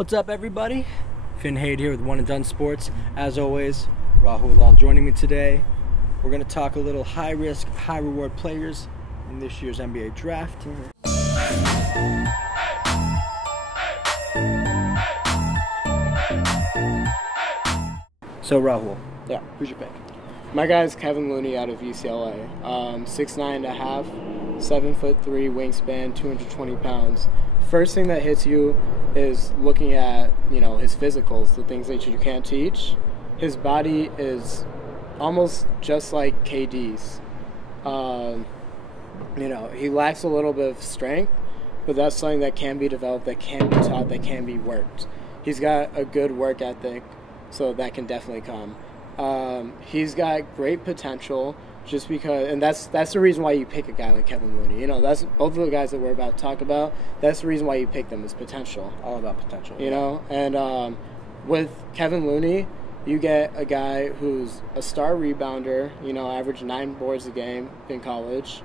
What's up, everybody? Finn Hade here with One and Done Sports. As always, Rahul Lal joining me today. We're going to talk a little high-risk, high-reward players in this year's NBA draft. So, Rahul, who's your pick? My guy's Kevon Looney out of UCLA. 6'9.5", 7'3", wingspan, 220 pounds. First thing that hits you is looking at, his physicals, the things that you can't teach. His body is almost just like KD's. He lacks a little bit of strength, but that's something that can be developed, that can be taught, that can be worked. He's got a good work ethic, so that can definitely come. He's got great potential, just because, and that's the reason why you pick a guy like Kevon Looney. That's both of the guys that we're about to talk about. That's the reason why you pick them, is potential. All about potential. And with Kevon Looney, you get a guy who's a star rebounder. Averaged 9 boards a game in college.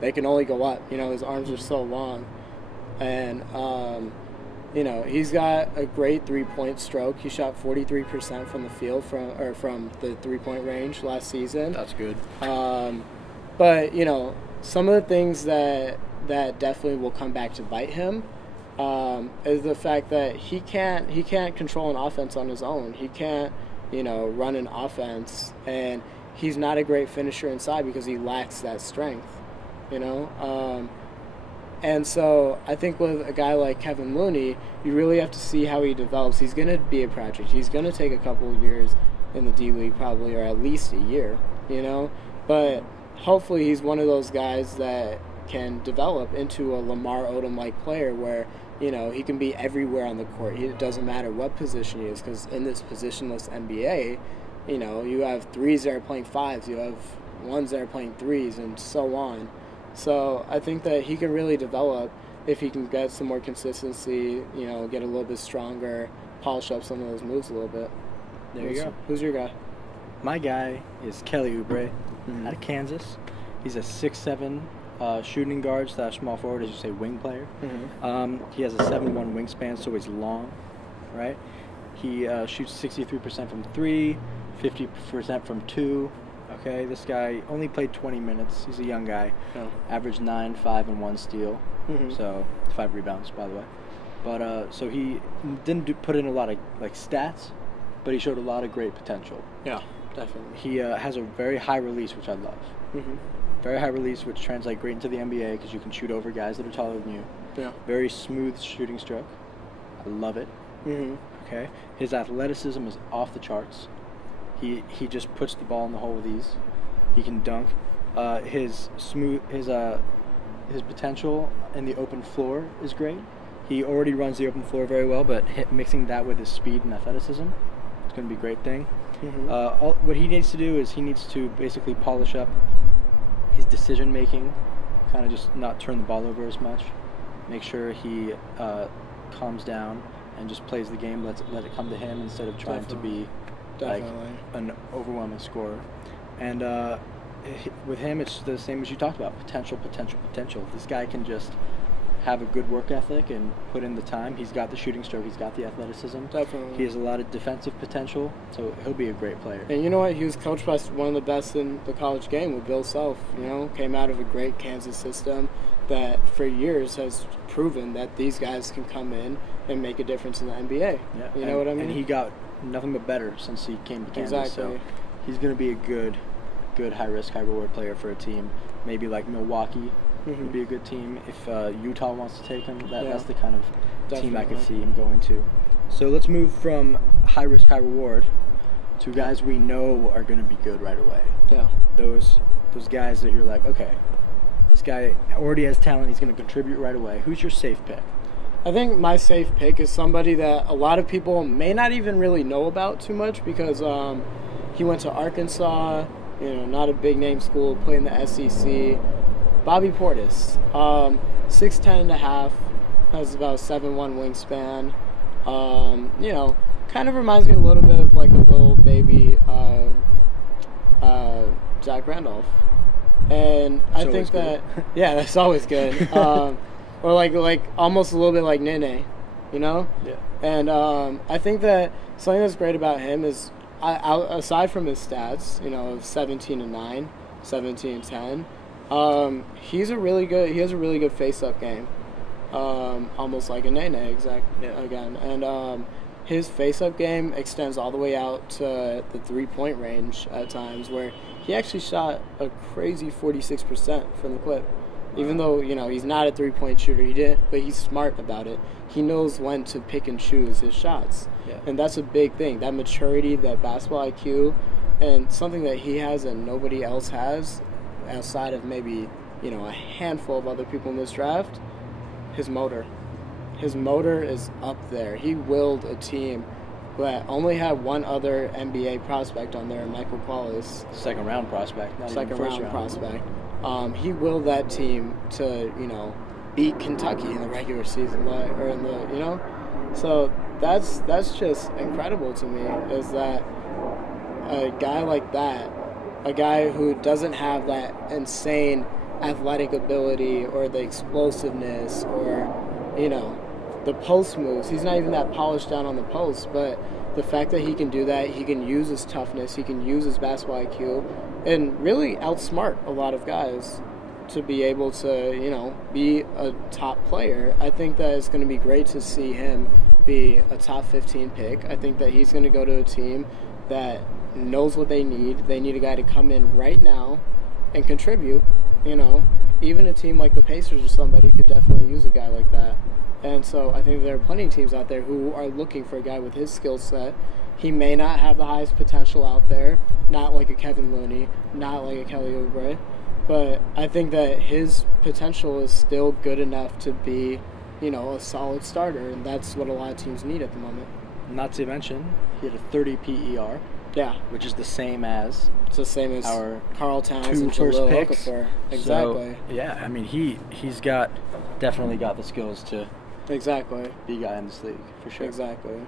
They can only go up. His arms are so long, and he's got a great three-point stroke. He shot 43% from the field from the three-point range last season. That's good. But some of the things that definitely will come back to bite him is the fact that he can't control an offense on his own. He can't run an offense, and he's not a great finisher inside because he lacks that strength. And so I think with a guy like Kevon Looney, you really have to see how he develops. He's going to be a project. He's going to take a couple of years in the D League probably, or at least a year, But hopefully he's one of those guys that can develop into a Lamar Odom-like player where, he can be everywhere on the court. It doesn't matter what position he is, because in this positionless NBA, you have threes that are playing fives, you have ones that are playing threes, and so on. So I think that he can really develop if he can get some more consistency, get a little bit stronger, polish up some of those moves a little bit. There you go. Who's your guy? My guy is Kelly Oubre out of Kansas. He's a 6'7", shooting guard / small forward, as you say, wing player. He has a 7'1" wingspan, so he's long, right? He shoots 63% from 3, 50% from 2. Okay, this guy only played 20 minutes. He's a young guy. Yeah. Averaged 9, 5, and 1 steal. So 5 rebounds, by the way. But so he didn't put in a lot of stats, but he showed a lot of great potential. Yeah, definitely. He has a very high release, which I love. Very high release, which translates great into the NBA because you can shoot over guys that are taller than you. Yeah. Very smooth shooting stroke. I love it. Okay. His athleticism is off the charts. He just puts the ball in the hole with ease. He can dunk. His potential in the open floor is great. He already runs the open floor very well, but mixing that with his speed and athleticism, it's going to be a great thing. What he needs to do is he needs to basically polish up his decision making, kind of just not turn the ball over as much. Make sure he calms down and just plays the game. Let it come to him instead of trying to be an overwhelming scorer. And with him, it's the same as you talked about, potential. This guy can just have a good work ethic and put in the time. He's got the shooting stroke. He's got the athleticism. Definitely. He has a lot of defensive potential, so he'll be a great player. And you know what? He was coached by one of the best in the college game with Bill Self. Came out of a great Kansas system that for years has proven that these guys can come in and make a difference in the NBA. Yeah. You know what I mean? And he got nothing but better since he came to Kansas. Exactly. So he's going to be a good high-risk, high-reward player for a team. Maybe like Milwaukee would be a good team. If Utah wants to take him, that's the kind of team I could see him going to. So let's move from high-risk, high-reward to guys we know are going to be good right away. Yeah. Those guys that you're like, okay, this guy already has talent. He's going to contribute right away. Who's your safe pick? I think my safe pick is somebody that a lot of people may not even really know about too much because he went to Arkansas, not a big name school, played in the SEC. Bobby Portis, 6'10.5", has about 7'1" wingspan. Kind of reminds me a little bit of like a little baby Zach Randolph. And I think that, yeah, that's always good. Or like almost a little bit like Nene. you know? Yeah. And I think that something that's great about him is, aside from his stats, you know, of 17-9, 17-10, he has a really good face-up game, almost like a Nene again. And his face-up game extends all the way out to the three-point range at times, where he actually shot a crazy 46% from the clip. Even though, you know, he's not a three-point shooter, but he's smart about it. He knows when to pick and choose his shots. Yeah. And that's a big thing. That maturity, that basketball IQ, and something that he has and nobody else has, outside of maybe, you know, a handful of other people in this draft, his motor. His motor is up there. He willed a team that only had one other NBA prospect on there, Michael Portis. Second-round prospect. Not Second even first round prospect. He willed that team to, you know, beat Kentucky in the regular season, or in the, you know. So that's just incredible to me, is that a guy like that, a guy who doesn't have that insane athletic ability or the explosiveness or, you know, the post moves. He's not even that polished down on the post, but the fact that he can do that, he can use his toughness, he can use his basketball IQ, and really outsmart a lot of guys to be able to, you know, be a top player. I think that it's going to be great to see him be a top 15 pick. I think that he's going to go to a team that knows what they need. They need a guy to come in right now and contribute, you know. Even a team like the Pacers or somebody could definitely use a guy like that. And so I think there are plenty of teams out there who are looking for a guy with his skill set. He may not have the highest potential out there, not like a Kevon Looney, not like a Kelly Oubre, but I think that his potential is still good enough to be, you know, a solid starter, and that's what a lot of teams need at the moment. Not to mention, he had a 30 PER. Yeah. Which is the same as it's the same as our Carl Towns and first Jahlil picks. Okafor. Exactly. So, yeah, I mean he's definitely got the skills to be a guy in this league for sure. Exactly.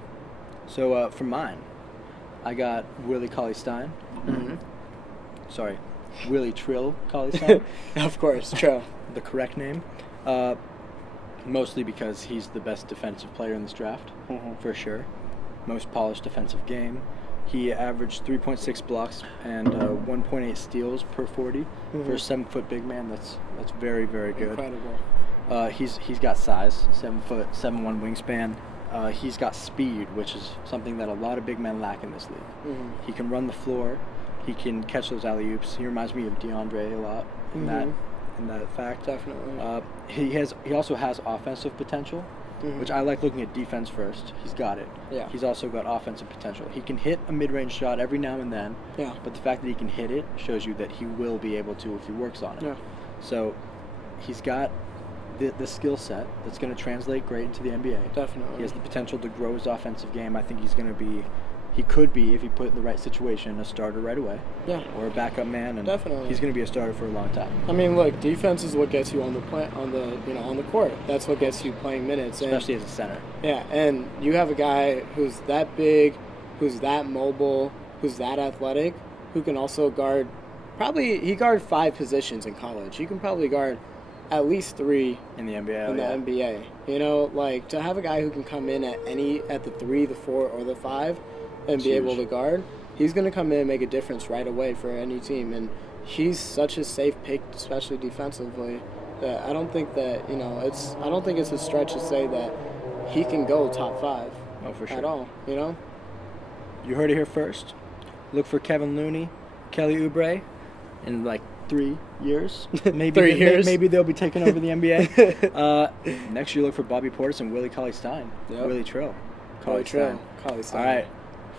So for mine, I got Willie Cauley-Stein. Mm-hmm. Sorry, Willie Trill Cauley-Stein. Of course, Trill. The correct name. Mostly because he's the best defensive player in this draft, for sure. Most polished defensive game. He averaged 3.6 blocks and 1.8 steals per 40 for a 7-foot big man. That's very, very good. Incredible. He's got size, 7 foot, 7'1" wingspan. He's got speed, which is something that a lot of big men lack in this league. He can run the floor. He can catch those alley-oops. He reminds me of DeAndre a lot in that fact. Definitely. He also has offensive potential, which I like looking at defense first. He's got it. Yeah. He's also got offensive potential. He can hit a mid-range shot every now and then. Yeah. But the fact that he can hit it shows you that he will be able to if he works on it. Yeah. So he's got the skill set that's going to translate great into the NBA. Definitely. He has the potential to grow his offensive game. I think he could be, if he put in the right situation, a starter right away. Yeah. Or a backup man, and definitely he's going to be a starter for a long time. I mean, look, defense is what gets you on the court. That's what gets you playing minutes, especially as a center. Yeah, and you have a guy who's that big, who's that mobile, who's that athletic, who can also guard. He guarded 5 positions in college. He can probably guard at least 3 in the NBA. NBA. You know, like, to have a guy who can come in at the 3, the 4, or the 5 and be able to guard, he's going to come in and make a difference right away for any team. And he's such a safe pick, especially defensively, that I don't think that, you know, I don't think it's a stretch to say that he can go top 5. Oh, for sure. At all, you know? You heard it here first. Look for Kevon Looney, Kelly Oubre in like 3 years. Maybe 3 years. Maybe they'll be taking over the NBA. Next year, look for Bobby Portis and Willie Cauley-Stein. Yep. Willie Trill. Cauley-Stein. All right.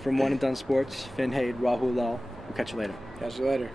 From One and Done Sports, Finn Hade, Rahul Lal. We'll catch you later. Catch you later.